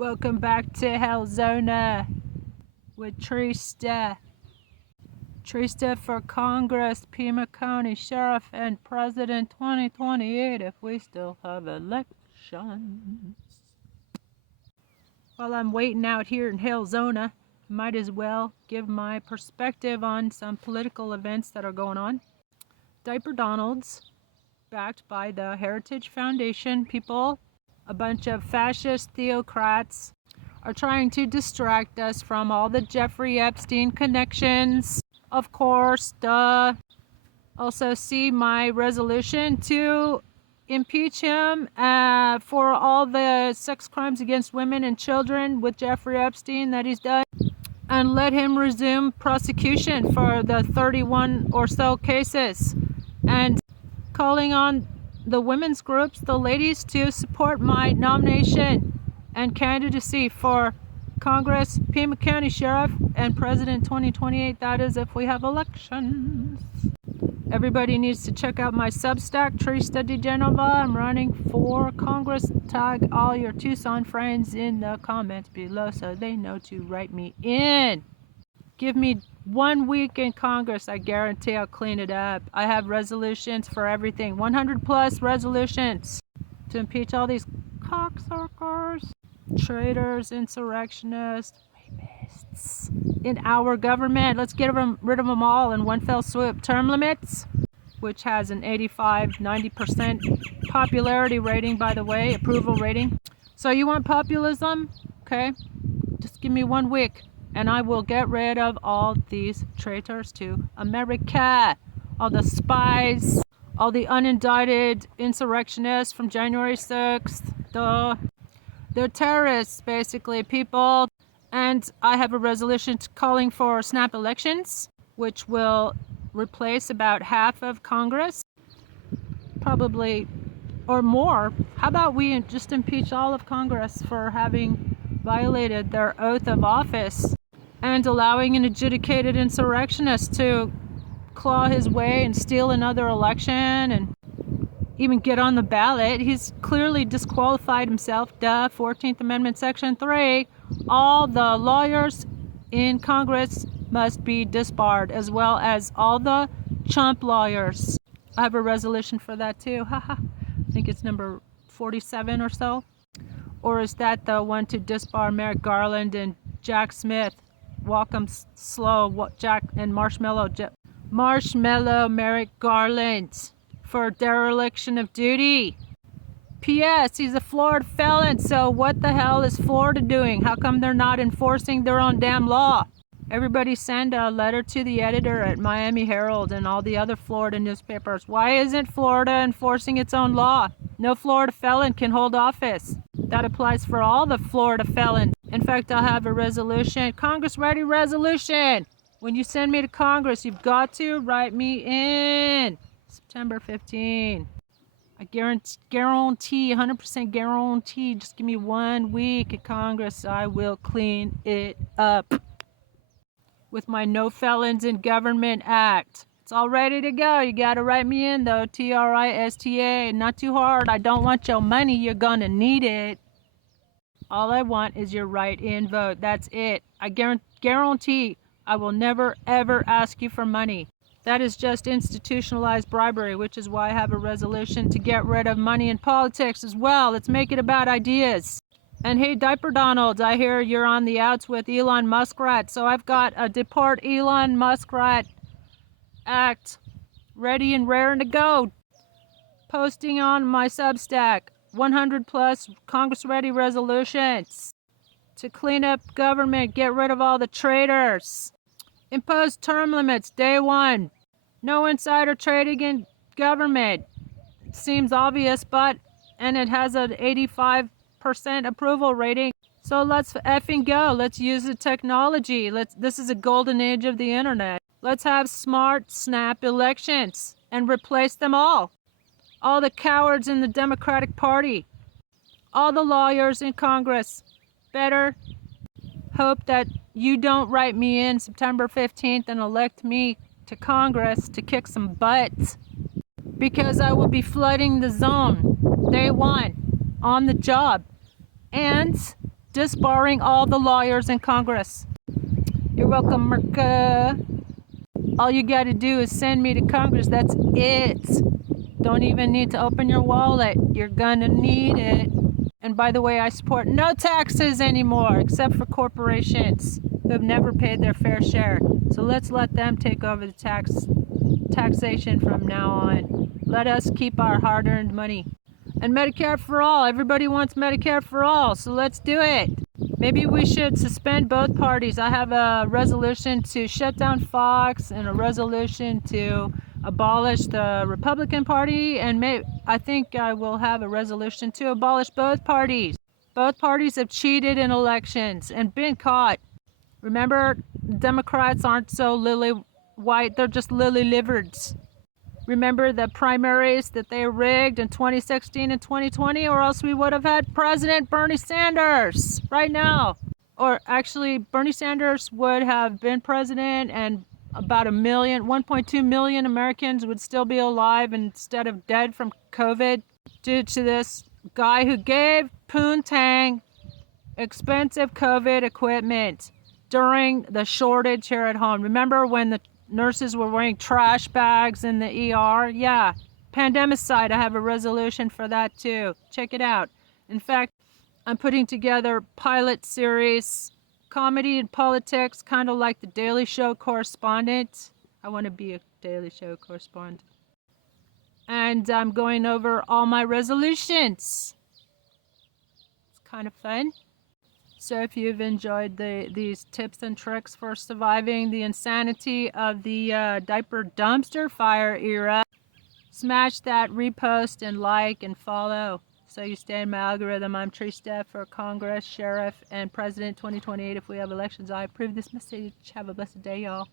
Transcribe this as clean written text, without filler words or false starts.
Welcome back to Hellzona with Trista. Trista for Congress, Pima County Sheriff, and President 2028 if we still have elections. While I'm waiting out here in Hellzona, might as well give my perspective on some political events that are going on. Diaper Donalds, backed by the Heritage Foundation people, a bunch of fascist theocrats, are trying to distract us from all the Jeffrey Epstein connections. Of course, duh. Also see my resolution to impeach him for all the sex crimes against women and children with Jeffrey Epstein that he's done, and let him resume prosecution for the 31 or so cases, and calling on the women's groups, the ladies, to support my nomination and candidacy for Congress, Pima County Sheriff, and President 2028. That is if we have elections. Everybody needs to check out my Substack, Trista DeGenova. I'm running for Congress. Tag all your Tucson friends in the comments below so they know to write me in. Give me 1 week in Congress, I guarantee I'll clean it up. I have resolutions for everything. 100 plus resolutions to impeach all these cocksuckers, traitors, insurrectionists, rapists in our government. Let's get rid of them all in one fell swoop. Term limits, which has an 85-90% popularity rating, by the way, approval rating. So you want populism? Okay, just give me 1 week, and I will get rid of all these traitors to America, all the spies, all the unindicted insurrectionists from January 6th. They're terrorists, basically, people. And I have a resolution calling for snap elections, which will replace about half of Congress, probably, or more. How about we just impeach all of Congress for having violated their oath of office and allowing an adjudicated insurrectionist to claw his way and steal another election and even get on the ballot. He's clearly disqualified himself. Duh. 14th Amendment, Section 3. All the lawyers in Congress must be disbarred, as well as all the chump lawyers. I have a resolution for that too. Haha. I think it's number 47 or so. Or is that the one to disbar Merrick Garland and Jack Smith? Walk 'em slow, Jack and Marshmallow Merrick Garland, for dereliction of duty. P.S. He's a Florida felon, so what the hell is Florida doing? How come they're not enforcing their own damn law? Everybody send a letter to the editor at Miami Herald and all the other Florida newspapers. Why isn't Florida enforcing its own law? No Florida felon can hold office. That applies for all the Florida felons. In fact, I'll have a resolution, Congress-ready resolution. When you send me to Congress, you've got to write me in. September 15. I guarantee, 100% guarantee, just give me 1 week at Congress, I will clean it up with my No Felons in Government Act. It's all ready to go. You got to write me in, though. Trista. Not too hard. I don't want your money. You're going to need it. All I want is your write-in vote. That's it. I guarantee I will never, ever ask you for money. That is just institutionalized bribery, which is why I have a resolution to get rid of money in politics as well. Let's make it about ideas. And hey, Diaper Donalds, I hear you're on the outs with Elon Muskrat, so I've got a Deport Elon Muskrat Act ready and raring to go. Posting on my Substack, 100 plus Congress-ready resolutions to clean up government, get rid of all the traitors. Impose term limits, day 1. No insider trading in government. Seems obvious, and it has an 85% approval rating. So let's effing go. Let's use the technology. This is a golden age of the internet. Let's have smart, snap elections and replace them all. All the cowards in the Democratic Party. All the lawyers in Congress. Better hope that you don't write me in September 15th and elect me to Congress to kick some butts, because I will be flooding the zone day 1 on the job. And disbarring all the lawyers in Congress. You're welcome, Merca. All you got to do is send me to Congress. That's it. Don't even need to open your wallet. You're gonna need it. And by the way, I support no taxes anymore, except for corporations who have never paid their fair share. So let's let them take over the taxation from now on. Let us keep our hard-earned money. And Medicare for all. Everybody wants Medicare for all, so let's do it. Maybe we should suspend both parties. I have a resolution to shut down Fox and a resolution to abolish the Republican Party, and I think I will have a resolution to abolish both parties. Both parties have cheated in elections and been caught. Remember, Democrats aren't so lily white, they're just lily-livereds. Remember the primaries that they rigged in 2016 and 2020, or else we would have had President Bernie Sanders right now. Or actually, Bernie Sanders would have been president, and about 1.2 million Americans would still be alive instead of dead from COVID due to this guy who gave Poontang expensive COVID equipment during the shortage here at home. Remember when the nurses were wearing trash bags in the ER? Yeah, pandemicide. I have a resolution for that too. Check it out. In fact, I'm putting together pilot series, comedy and politics, kind of like the Daily Show correspondent. I want to be a Daily Show correspondent. And I'm going over all my resolutions. It's kind of fun. So if you've enjoyed these tips and tricks for surviving the insanity of the diaper dumpster fire era, smash that repost and like and follow so you stay in my algorithm. I'm Tree Steph for Congress, Sheriff, and President 2028. If we have elections, I approve this message. Have a blessed day, y'all.